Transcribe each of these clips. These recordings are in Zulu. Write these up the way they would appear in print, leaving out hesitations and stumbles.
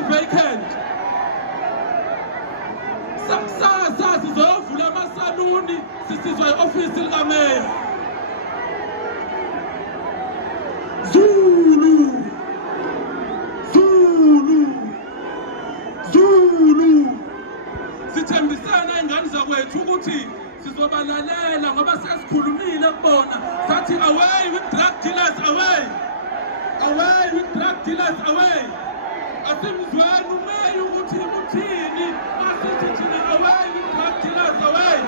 vacant. Sakusasa sizovula amasaluni sisizwa i-office likameya. Zulu. Sithembisana ingane zakwethu ukuthi sizobalalela ngoba sesikhulumile kubona sathi away with drug dealers, away with drug dealers, away. Asimzweni umeya ukuthi uthini asithi thina away with drug dealers, away.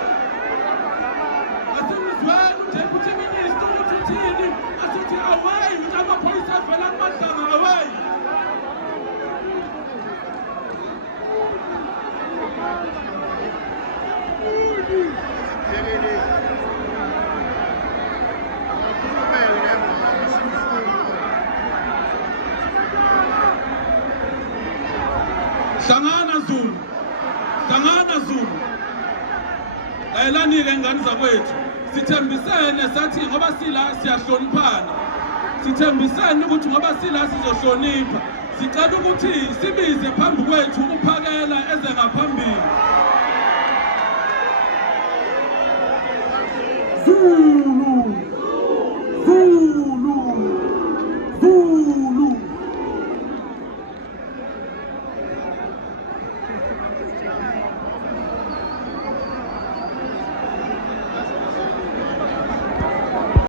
Asimzweni uDeputy Minister ukuthi uthini asithi away with amaphoyisa avela kumadlanga, away. Hlangana Zulu. Layelani-ke ngane zakwethu. Sithembisene sathi ngoba sila siyahloniphana. Sithembisene ukuthi ngoba sila sizohlonipha. Sicela ukuthi sibize phambi kwethu ukuphakela eze ngaphambi